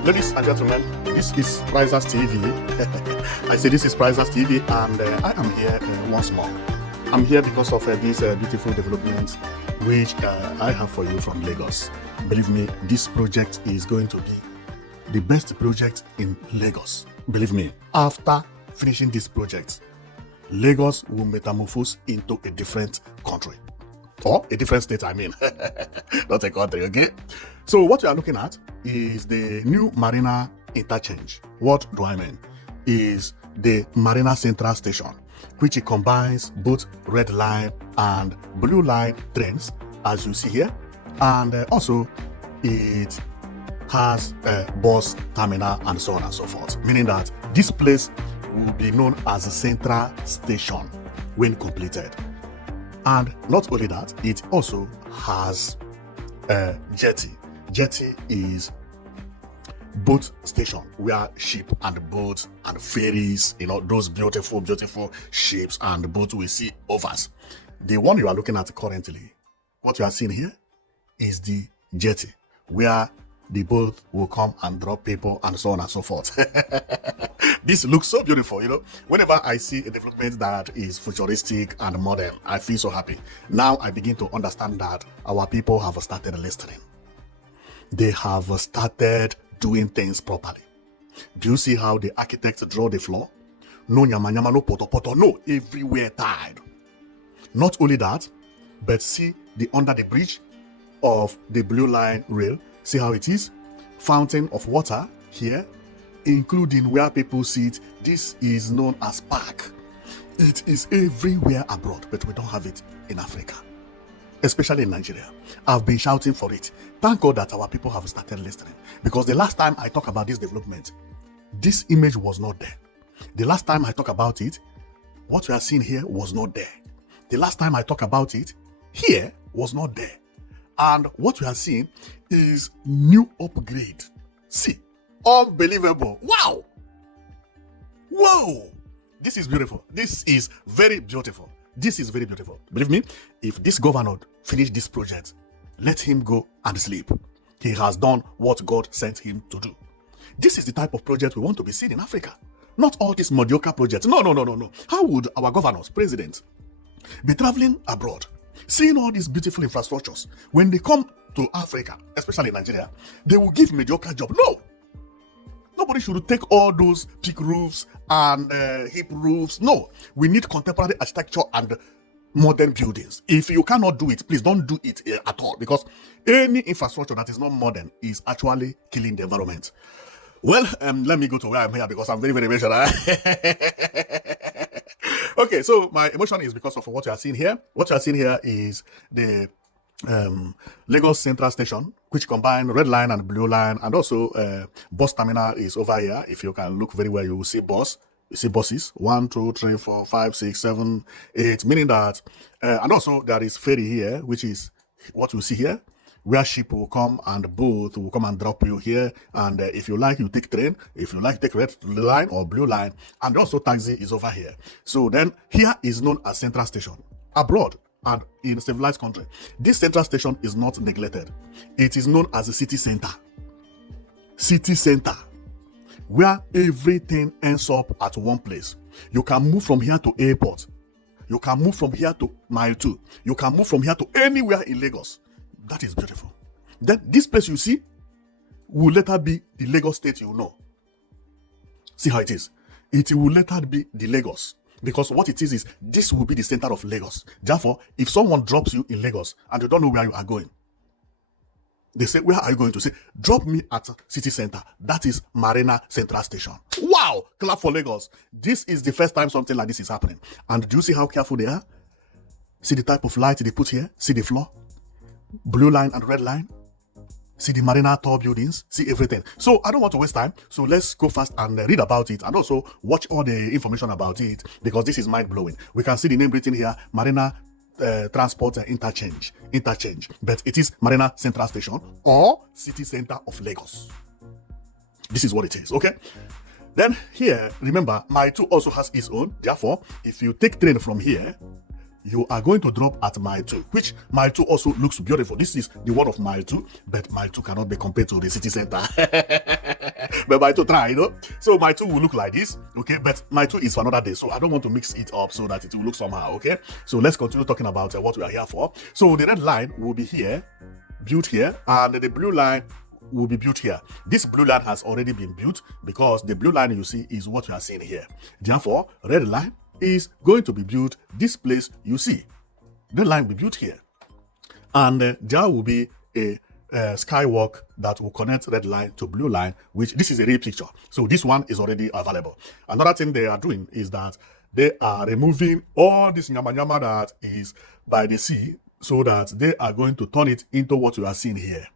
Ladies and gentlemen, this is Prizers TV. I say this is Prizers TV, and I am here once more. I'm here because of these beautiful developments which I have for you from Lagos. Believe me, this project is going to be the best project in Lagos. Believe me, after finishing this project, Lagos will metamorphose into a different country. Or a different state, I mean. Not a country, okay? So what we are looking at is the new Marina interchange. What do I mean? Is the Marina Central Station, which combines both red line and blue line trains, as you see here. And also, it has a bus terminal and so on and so forth. Meaning that this place will be known as the Central Station when completed. And not only that, it also has a jetty. Jetty is boat station where ship and boats and ferries, those beautiful, beautiful ships and boats we see overs. The one you are looking at currently, what you are seeing here is the jetty where the boat will come and drop people and so on and so forth. This looks so beautiful, Whenever I see a development that is futuristic and modern, I feel so happy. Now I begin to understand that our people have started listening. They have started doing things properly. Do you see how the architects draw the floor? No nyama nyama, no poto poto, no, everywhere tied. Not only that, but see the under the bridge of the blue line rail. See how it is? Fountain of water here, including where people sit. This is known as park. It is everywhere abroad, but we don't have it in Africa, especially in Nigeria. I've been shouting for it. Thank God that our people have started listening, because the last time I talked about this development, this image was not there. The last time I talked about it, what we are seeing here was not there. The last time I talked about it, here was not there. And what we are seeing is new upgrade. See, unbelievable. Wow. Wow. This is beautiful. This is very beautiful. This is very beautiful. Believe me, if this governor finish this project, let him go and sleep. He has done what God sent him to do. This is the type of project we want to be seeing in Africa. Not all these mediocre projects. No. How would our governors, presidents, be traveling abroad, seeing all these beautiful infrastructures? When they come to Africa, especially Nigeria, they will give mediocre job. No. Nobody should take all those peak roofs and hip roofs. No. We need contemporary architecture and modern buildings. If you cannot do it, please don't do it at all, because any infrastructure that is not modern is actually killing the environment. Well, let me go to where I'm here, because I'm very, very emotional. Okay, so my emotion is because of what you are seeing here. What you are seeing here is the Lagos Central Station, which combine red line and blue line, and also bus terminal is over here. If you can look very well, you will see bus. You see buses, 1, 2, 3, 4, 5, 6, 7, 8, meaning that, and also there is ferry here, which is what you see here, where ship will come and boat will come and drop you here. And if you like, you take train. If you like, take red line or blue line. And also taxi is over here. So then here is known as Central Station. Abroad and in a civilized country, this Central Station is not neglected. It is known as a city center. City center, where everything ends up at one place. You can move from here to airport. You can move from here to Mile 2. You can move from here to anywhere in Lagos. That is beautiful. Then this place you see will later be the Lagos state you know. See how it is. It will later be the Lagos. Because what it is this will be the center of Lagos. Therefore, if someone drops you in Lagos and you don't know where you are going, they say, where are you going to? Say, drop me at city center. That is Marina Central Station. Wow! Clap for Lagos. This is the first time something like this is happening. And do you see how careful they are? See the type of light they put here? See the floor? Blue line and red line. See the Marina tall buildings. See everything. So I don't want to waste time. So let's go fast and read about it, and also watch all the information about it, because this is mind-blowing. We can see the name written here, Marina Transport Interchange, but it is Marina Central Station or City Center of Lagos. This is what it is, okay? Then here, remember, Mile 2 also has its own. Therefore, if you take train from here, you are going to drop at Mile 2, which Mile 2 also looks beautiful. This is the one of Mile 2, but Mile 2 cannot be compared to the city center. but my two try, So my two will look like this, okay? But my two is for another day, so I don't want to mix it up so that it will look somehow, okay? So let's continue talking about what we are here for. So the red line will be here, built here, and the blue line will be built here. This blue line has already been built because the blue line you see is what we are seeing here. Therefore, red line is going to be built this place you see. The line will be built here. And there will be a skywalk that will connect red line to blue line, which this is a real picture. So this one is already available. Another thing they are doing is that they are removing all this nyama that is by the sea, so that they are going to turn it into what you are seeing here.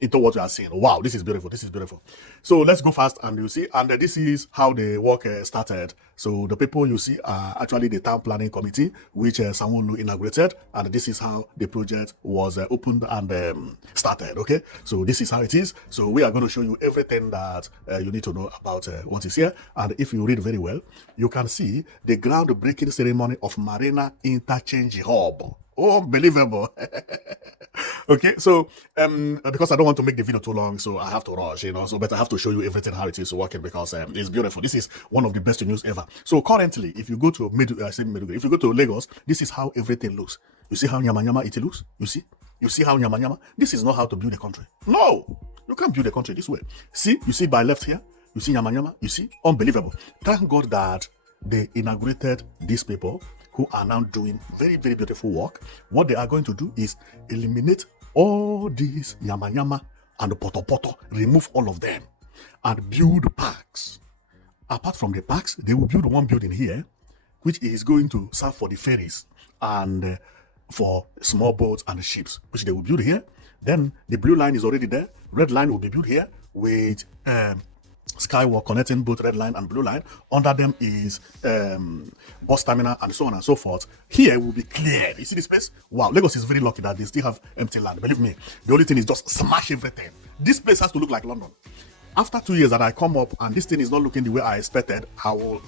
Into what you are seeing. Wow, this is beautiful. This is beautiful. So let's go fast and you see. And this is how the work started. So the people you see are actually the town planning committee, which Sanwo-Olu inaugurated. And this is how the project was opened and started. Okay, so this is how it is. So we are going to show you everything that you need to know about what is here. And if you read very well, you can see the groundbreaking ceremony of Marina Interchange Hub. Oh, unbelievable. Okay, so because I don't want to make the video too long, so I have to rush, so but I have to show you everything how it is working, because it's beautiful. This is one of the best news ever. So currently, if you go to if you go to Lagos, this is how everything looks. You see how nyama it looks? You see how nyama? This is not how to build a country. No, you can't build a country this way. See, you see by left here, you see nyama, you see, unbelievable. Thank God that they inaugurated these people who are now doing very, very beautiful work. What they are going to do is eliminate all these nyama and the poto, remove all of them, and build parks. Apart from the parks, they will build one building here, which is going to serve for the ferries and for small boats and ships, which they will build here. Then the blue line is already there. Red line will be built here with skywalk connecting both red line and blue line. Under them is bus terminal and so on and so forth. Here will be cleared. You see this place? Wow, Lagos is very lucky that they still have empty land. Believe me, the only thing is just smash everything. This place has to look like London. After 2 years that I come up and this thing is not looking the way I expected, I will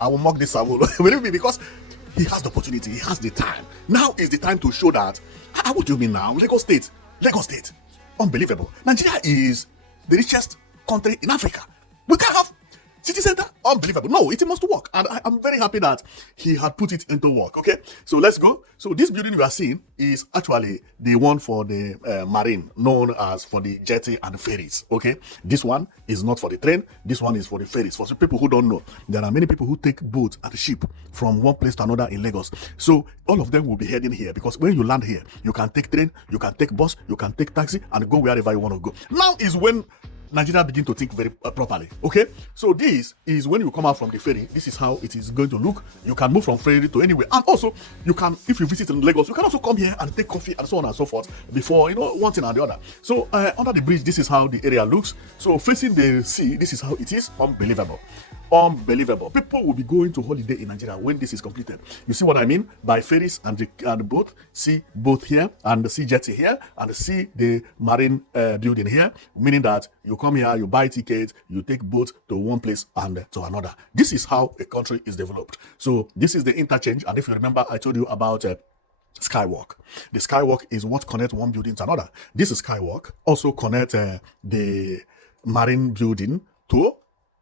mock this Sanwo-Olu. Believe me, because he has the opportunity, he has the time. Now is the time to show that. How would you mean now? Lagos State, unbelievable. Nigeria is the richest country in Africa. We can't have city center. Unbelievable. No, it must work. And I'm very happy that he had put it into work. Okay, so let's go. So this building you are seeing is actually the one for the marine, known as for the jetty and ferries. Okay, this one is not for the train. This one is for the ferries. For some people who don't know, there are many people who take boats and ship from one place to another in Lagos. So all of them will be heading here, because when you land here, you can take train, you can take bus, you can take taxi, and go wherever you want to go. Now is when Nigeria begin to think very properly. Okay, so this is when you come out from the ferry. This is how it is going to look. You can move from ferry to anywhere, and also you can, if you visit in Lagos, you can also come here and take coffee and so on and so forth before one thing and the other. So under the bridge, this is how the area looks. So facing the sea, this is how it is. Unbelievable. People will be going to holiday in Nigeria when this is completed. You see what I mean? By ferries and the boat. See boat here and the sea jetty here, and see the marine building here, meaning that you come here, you buy tickets, you take boat to one place and to another. This is how a country is developed. So this is the interchange, and if you remember, I told you about skywalk. The skywalk is what connects one building to another. This skywalk also connects the marine building to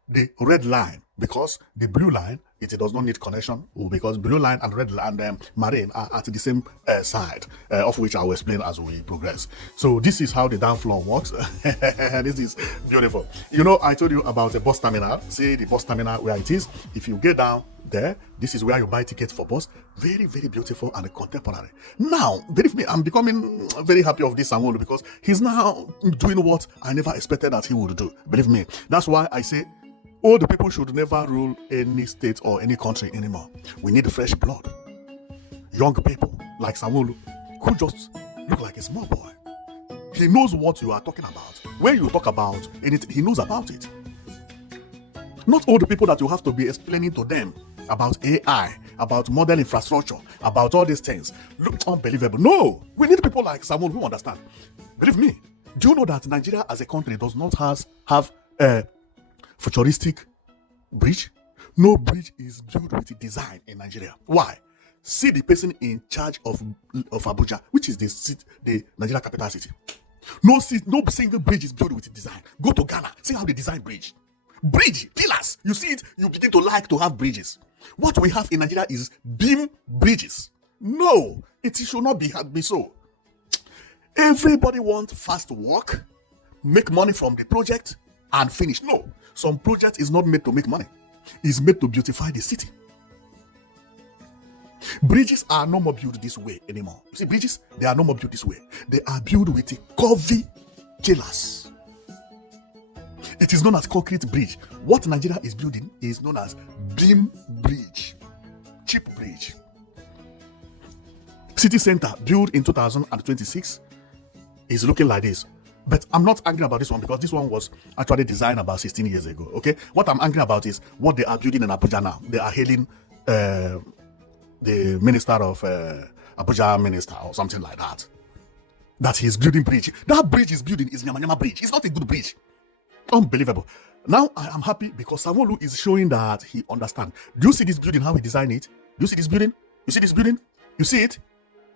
the red line, because the blue line, it does not need connection, because blue line and red line and marine are at the same side, of which I will explain as we progress. So this is how the down floor works. This is beautiful. I told you about the bus terminal. See the bus terminal where it is. If you get down there, this is where you buy tickets for bus. Very, very beautiful and contemporary. Now, believe me, I'm becoming very happy of this Sanwo-Olu, because he's now doing what I never expected that he would do. Believe me. That's why I say old people should never rule any state or any country anymore. We need fresh blood. Young people like Sanwo-Olu, who just look like a small boy. He knows what you are talking about. When you talk about anything, he knows about it. Not all the people that you have to be explaining to them about AI, about modern infrastructure, about all these things. Look, unbelievable. No, we need people like Sanwo-Olu who understand. Believe me. Do you know that Nigeria as a country does not have a futuristic bridge? No bridge is built with design in Nigeria. Why? See the person in charge of Abuja, which is the Nigeria capital city. No single bridge is built with design. Go to Ghana, see how they design bridge. Bridge, pillars. You see it, you begin to like to have bridges. What we have in Nigeria is beam bridges. No, it should not be so. Everybody wants fast work, make money from the project, and finish. No, some project is not made to make money. It's made to beautify the city. Bridges are no more built this way anymore. You see, bridges, they are no more built this way. They are built with the curvy pillars. It is known as concrete bridge. What Nigeria is building is known as beam bridge, cheap bridge. City center built in 2026 is looking like this. But I'm not angry about this one because this one was actually designed about 16 years ago. Okay, what I'm angry about is what they are building in Abuja now. They are hailing the minister of Abuja minister or something like that. That he's building bridge. That bridge is building is Nyama bridge. It's not a good bridge. Unbelievable. Now I am happy because Sanwo-Olu is showing that he understands. Do you see this building, how he designed it? Do you see this building? You see this building? You see it?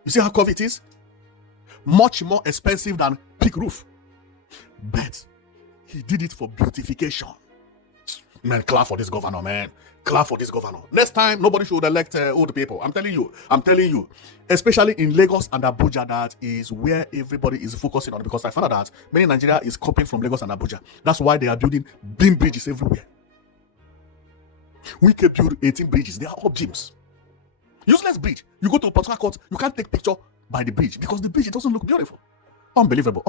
You see how curvy it is? Much more expensive than peak roof. But he did it for beautification. Man, clap for this governor, man. Clap for this governor. Next time, nobody should elect old people. I'm telling you. Especially in Lagos and Abuja, that is where everybody is focusing on. Because I found out that many Nigeria is copying from Lagos and Abuja. That's why they are building beam bridges everywhere. We can build 18 bridges. They are all beams. Useless bridge. You go to Port Harcourt, you can't take picture by the bridge because the bridge, it doesn't look beautiful. Unbelievable.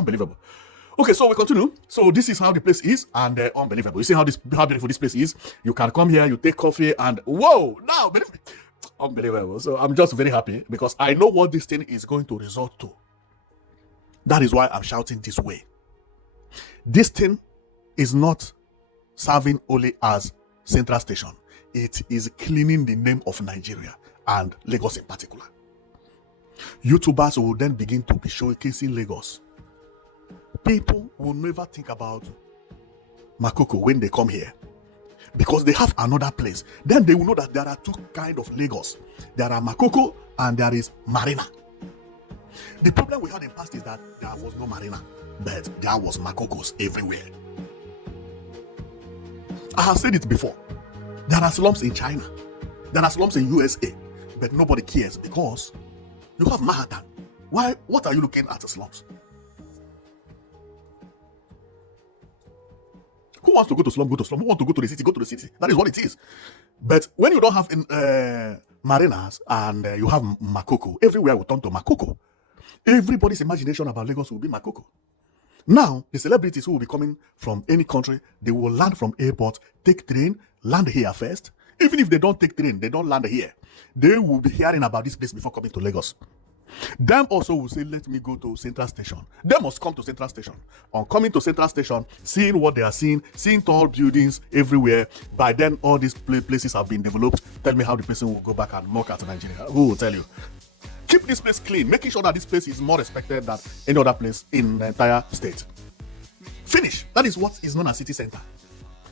Okay, so we continue. So this is how the place is, and unbelievable. You see how beautiful this place is. You can come here, you take coffee, and whoa, now unbelievable. So I'm just very happy because I know what this thing is going to result to. That is why I'm shouting this way. This thing is not serving only as central station. It is cleaning the name of Nigeria and Lagos in particular. YouTubers will then begin to be showcasing Lagos. People will never think about Makoko when they come here because they have another place. Then they will know that there are two kinds of Lagos. There are Makoko and there is Marina. The problem we had in the past is that there was no Marina, but there was Makokos everywhere. I have said it before. There are slums in China. There are slums in USA, but nobody cares because you have Manhattan. Why? What are you looking at the slums? Who wants to go to slum? Go to slum. Who wants to go to the city? Go to the city. That is what it is. But when you don't have marinas and you have Makoko, everywhere will turn to Makoko. Everybody's imagination about Lagos will be Makoko. Now, the celebrities who will be coming from any country, they will land from airport, take train, land here first. Even if they don't take train, they don't land here. They will be hearing about this place before coming to Lagos. Them also will say, let me go to Central Station. They must come to Central Station. On coming to Central Station, seeing what they are seeing tall buildings everywhere. By then, all these places have been developed. Tell me how the person will go back and mock at Nigeria. Who will tell you? Keep this place clean, making sure that this place is more respected than any other place in the entire state. Finish. That is what is known as city center.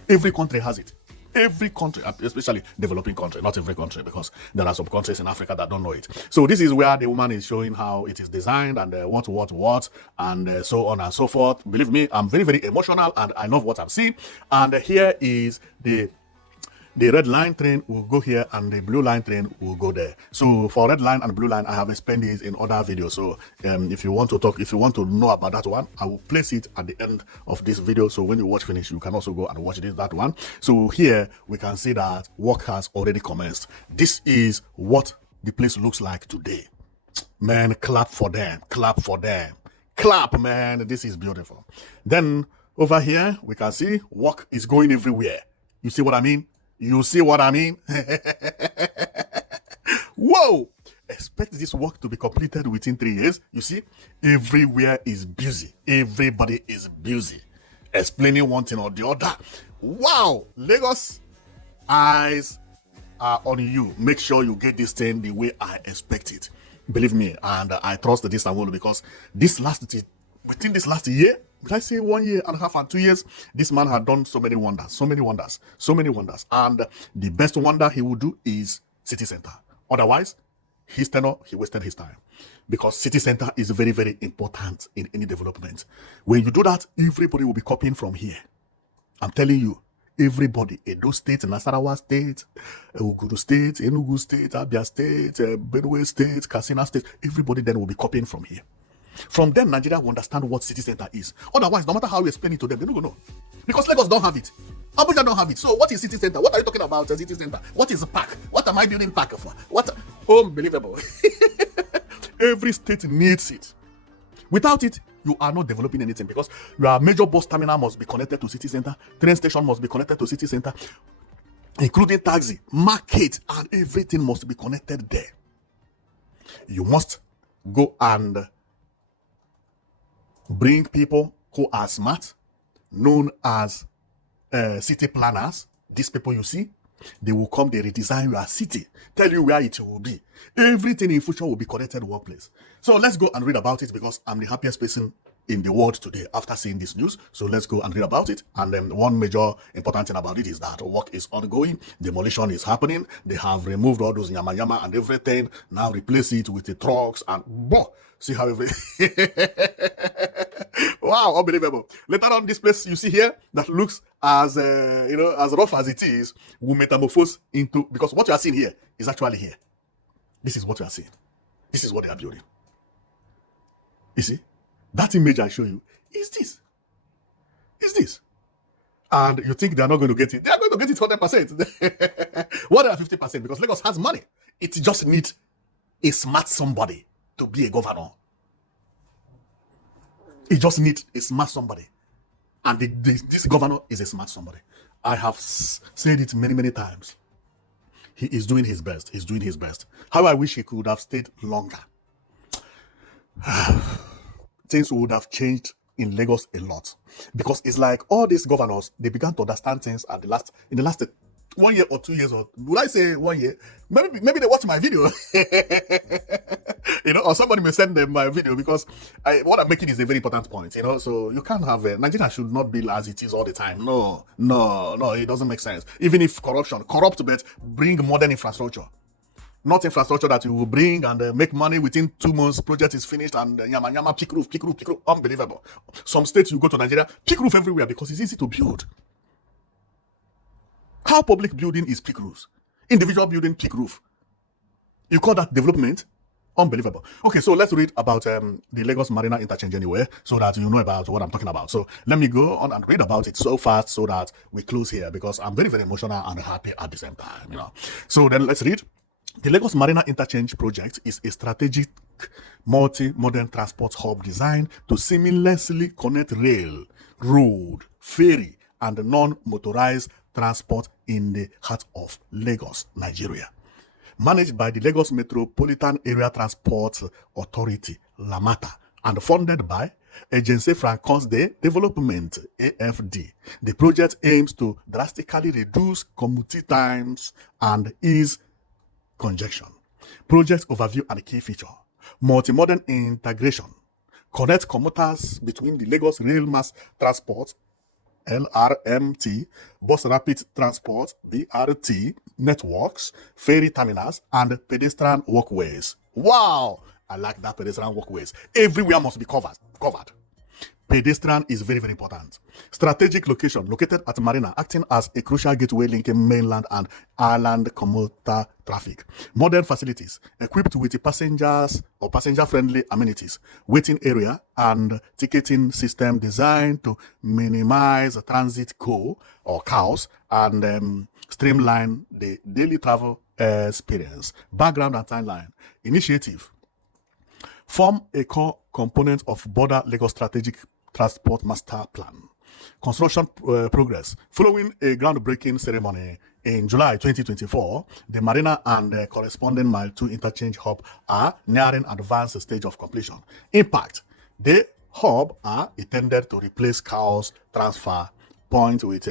Every country has it. Every country, especially developing country, not every country, because there are some countries in Africa that don't know it. So this is where the woman is showing how it is designed and what, and so on and so forth. Believe me, I'm very, very emotional and I love what I'm seeing. And here is the red line train will go here and the blue line train will go there. So for red line and blue line, I have explained this in other videos. So if you want to know about that one, I will place it at the end of this video. So when you watch finish, you can also go and watch that one. So here we can see that work has already commenced. This is what the place looks like today. Man, clap for them. Clap, man. This is beautiful. Then over here, we can see work is going everywhere. You see what I mean? Whoa! Expect this work to be completed within 3 years. You see, everywhere is busy. Everybody is busy, explaining one thing or the other. Wow! Lagos, eyes are on you. Make sure you get this thing the way I expect it. Believe me, and I trust this one because within this last year, did I say 1 year and a half and 2 years? This man had done so many wonders. And the best wonder he will do is city center. Otherwise, his tenure, he wasted his time. because city center is very, very important in any development. When you do that, everybody will be copying from here. I'm telling you, everybody, Edo State, Nasarawa State, Ogudu State, Enugu State, Abia State, Benue State, Katsina State, everybody then will be copying from here. From them, Nigeria will understand what city center is. Otherwise, no matter how you explain it to them, they don't know. Because Lagos don't have it. Abuja don't have it. So what is city center? What are you talking about a city center? What is a park? What am I building park for? What? Unbelievable. Every state needs it. Without it, you are not developing anything, because your major bus terminal must be connected to city center, train station must be connected to city center, including taxi, market, and everything must be connected there. You must go and bring people who are smart, known as city planners. These people you see, they will come, they redesign your city, tell you where it will be. Everything in future will be connected to one place. So let's go and read about it, because I'm the happiest person in the world today after seeing this news. So let's go and read about it. And then one major important thing about it is that work is ongoing, demolition is happening. They have removed all those yama yama and everything, now replace it with the trucks and see how everything wow, unbelievable. Later on, this place you see here that looks as as rough as it is will metamorphose into, because what you are seeing here is actually here. This is what you are seeing. This is what they are building. You see, that image I show you is this. Is this. And you think they are not going to get it? They are going to get it 100%. What are 50%? Because Lagos has money. It just needs a smart somebody to be a governor. It just needs a smart somebody. And this governor is a smart somebody. I have said it many, many times. He is doing his best. He's doing his best. How I wish he could have stayed longer. Things would have changed in Lagos a lot. Because it's like all these governors, they began to understand things in the last 1 year or 2 years, or would I say 1 year? Maybe they watch my video. Or somebody may send them my video, because what I'm making is a very important point, so you can't have Nigeria should not be as it is all the time. No, it doesn't make sense. Even if corrupt, but bring modern infrastructure. Not infrastructure that you will bring and make money within 2 months, project is finished, and yama, peak roof, unbelievable. Some states you go to Nigeria, peak roof everywhere because it's easy to build. How public building is peak roofs? Individual building, peak roof. You call that development? Unbelievable. Okay, so let's read about the Lagos Marina interchange anyway, so that you know about what I'm talking about. So let me go on and read about it so fast so that we close here, because I'm very, very emotional and happy at the same time, So then let's read. The Lagos Marina Interchange Project is a strategic multi-modern transport hub designed to seamlessly connect rail, road, ferry, and non-motorized transport in the heart of Lagos, Nigeria. Managed by the Lagos Metropolitan Area Transport Authority, LAMATA, and funded by Agence Francaise de Development, AFD. The project aims to drastically reduce commute times and ease congestion. Project overview and key feature. Multi-modern integration. Connect commuters between the Lagos Rail Mass Transport, LRMT, Bus Rapid Transport, BRT, networks, ferry terminals, and pedestrian walkways. Wow! I like that, pedestrian walkways. Everywhere must be covered. Pedestrian is very, very important. Strategic location, located at Marina, acting as a crucial gateway linking mainland and island commuter traffic. Modern facilities, equipped with passengers or passenger-friendly amenities, waiting area, and ticketing system designed to minimize transit chaos and streamline the daily travel experience. Background and timeline. Initiative. Form a core component of Border Lagos Strategic Transport Master Plan. Construction progress. Following a groundbreaking ceremony in July 2024, the Marina and corresponding Mile 2 interchange hub are nearing advanced stage of completion. Impact. The hub are intended to replace chaos transfer point with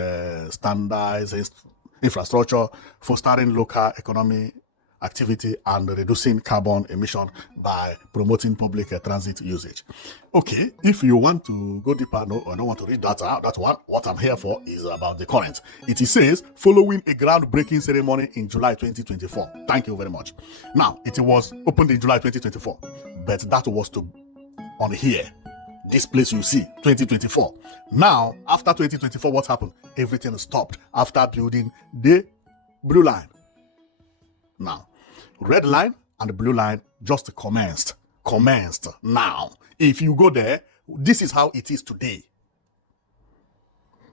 standardized infrastructure, fostering local economy activity and reducing carbon emission by promoting public transit usage. Okay, if you want to go deeper, no, I don't want to read that out. That's what I'm here for is about the current. It says, following a groundbreaking ceremony in July 2024. Thank you very much. Now, it was opened in July 2024, but that was to on here. This place you see, 2024. Now, after 2024, what happened? Everything stopped after building the blue line. Now, red line and the blue line just commenced. Now, if you go there, this is how it is today.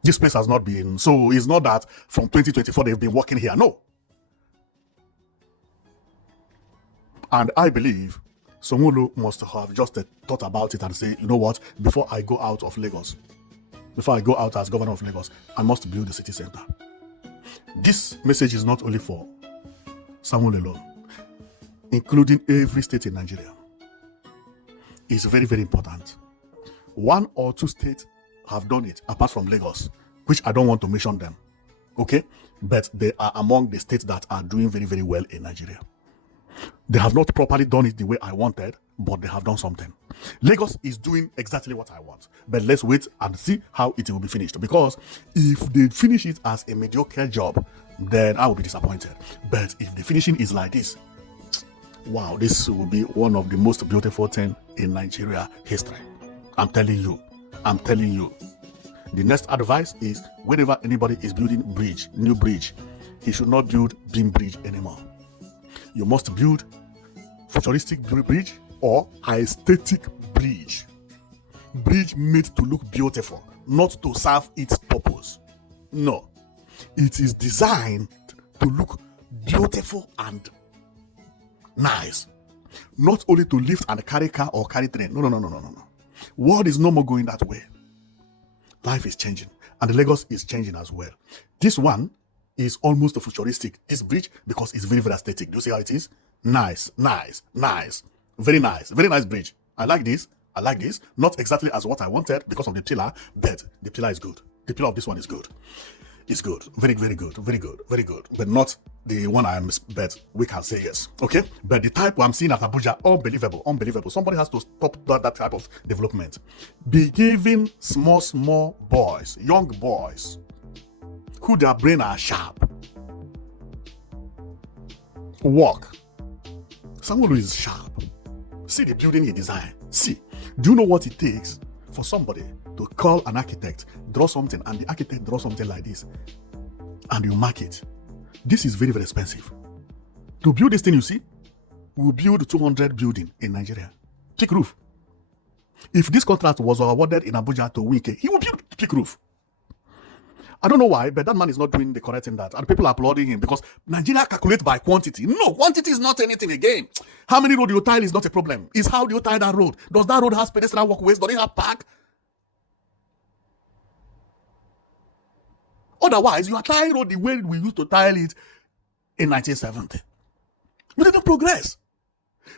This place has not been, so it's not that from 2024 they've been working here. No. And I believe Sanwo-Olu must have just thought about it and say, you know what, before I go out of Lagos, before I go out as governor of Lagos, I must build the city center. This message is not only for Sanwo-Olu alone, including every state in Nigeria. It's very, very important. 1 or 2 states have done it, apart from Lagos, which I don't want to mention them, okay? But they are among the states that are doing very, very well in Nigeria. They have not properly done it the way I wanted, but they have done something. Lagos is doing exactly what I want, but let's wait and see how it will be finished. Because if they finish it as a mediocre job, then I will be disappointed. But if the finishing is like this, wow, this will be one of the most beautiful things in Nigeria history. I'm telling you. The next advice is whenever anybody is building new bridge, he should not build beam bridge anymore. You must build futuristic bridge or aesthetic bridge. Bridge made to look beautiful, not to serve its purpose. No. It is designed to look beautiful and nice. Not only to lift and carry car or carry train. No. World is no more going that way. Life is changing. And Lagos is changing as well. This one is almost a futuristic, this bridge, because it's very, very aesthetic. Do you see how it is? Nice. Very nice bridge. I like this. Not exactly as what I wanted because of the pillar, but the pillar is good. The pillar of this one is good. It's good. Very, very good. But not the one but we can say yes. Okay? But the type I'm seeing at Abuja, unbelievable. Somebody has to stop that type of development. Be giving small boys, young boys, who their brain are sharp, work. Someone who is sharp. See the building he designed. See, do you know what it takes for somebody to call an architect, draw something, and the architect draw something like this, and you mark it? This is very, very expensive. To build this thing, you see, we'll build 200 building in Nigeria. Thick roof. If this contract was awarded in Abuja to Wike, he will build thick roof. I don't know why, but that man is not doing the correct thing and people are applauding him because Nigeria calculates by quantity. No, quantity is not anything again. How many road you tile is not a problem. It's how do you tile that road. Does that road have pedestrian walkways? Does it have park? Otherwise, you are tiling road the way we used to tile it in 1970. We didn't progress.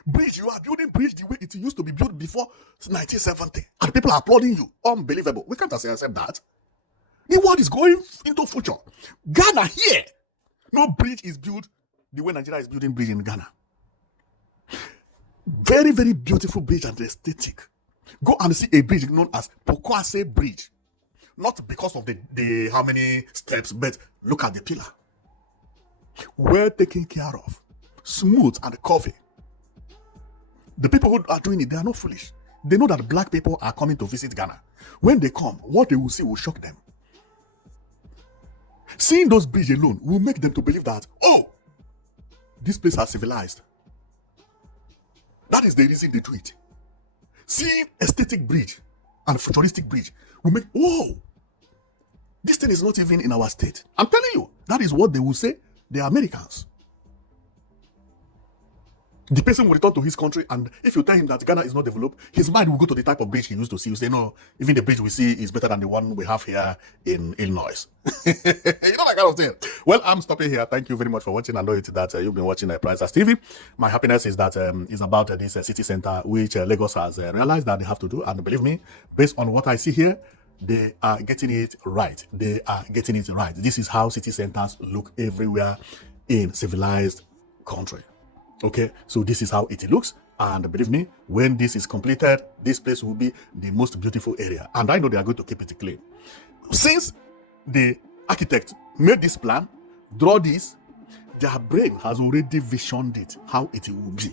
Bridge, you are building bridge the way it used to be built before 1970. And people are applauding you. Unbelievable. We can't accept that. The world is going into future. Ghana here, no bridge is built the way Nigeria is building bridge in Ghana. Very, very beautiful bridge and aesthetic. Go and see a bridge known as Pokwase Bridge. Not because of the how many steps, but look at the pillar. Well taken care of. Smooth and curvy. The people who are doing it, they are not foolish. They know that black people are coming to visit Ghana. When they come, what they will see will shock them. Seeing those bridges alone will make them to believe that, oh, this place is civilized. That is the reason they do it. Seeing aesthetic bridge and futuristic bridge will make, oh, this thing is not even in our state. I'm telling you, that is what they will say. They are Americans. The person will return to his country, and if you tell him that Ghana is not developed, his mind will go to the type of bridge he used to see. You say, no, even the bridge we see is better than the one we have here in Illinois. You know that kind of thing. Well, I'm stopping here. Thank you very much for watching. I know that you've been watching Prices TV. My happiness is that is about this city center, which Lagos has realized that they have to do. And believe me, based on what I see here, they are getting it right. This is how city centers look everywhere in civilized country. Okay, so this is how it looks. And believe me, when this is completed, this place will be the most beautiful area. And I know they are going to keep it clean. Since the architect made this plan, draw this, their brain has already visioned it, how it will be.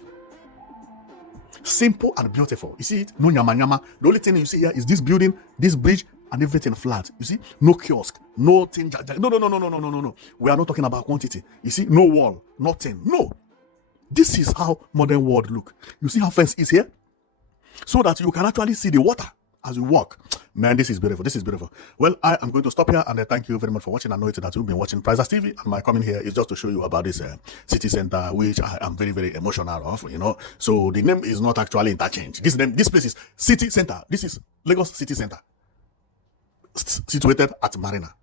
Simple and beautiful. You see it? No nyama nyama. The only thing you see here is this building, this bridge, and everything flat. You see? No kiosk, no thing. No. We are not talking about quantity. You see? No wall, nothing. No. This is how modern world look. You see how fence is here? So that you can actually see the water as you walk. Man, this is beautiful. This is beautiful. Well, I am going to stop here and thank you very much for watching. I know that you've been watching Prizers TV, and my coming here is just to show you about this city center, which I am very, very emotional of, you know. So the name is not actually interchange. This place is City Center. This is Lagos City Center, situated at Marina.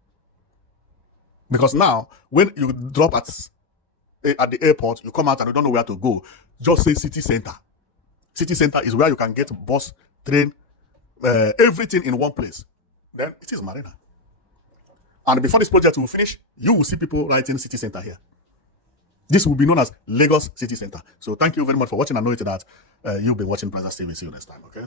Because now, when you drop at the airport, you come out and you don't know where to go, just say City Center. City Center is where you can get bus, train, everything in one place. Then it is Marina. And before this project will finish, you will see people writing City Center here. This will be known as Lagos City Center. So thank you very much for watching. I know that you've been watching Prizers TV. See you next time, okay?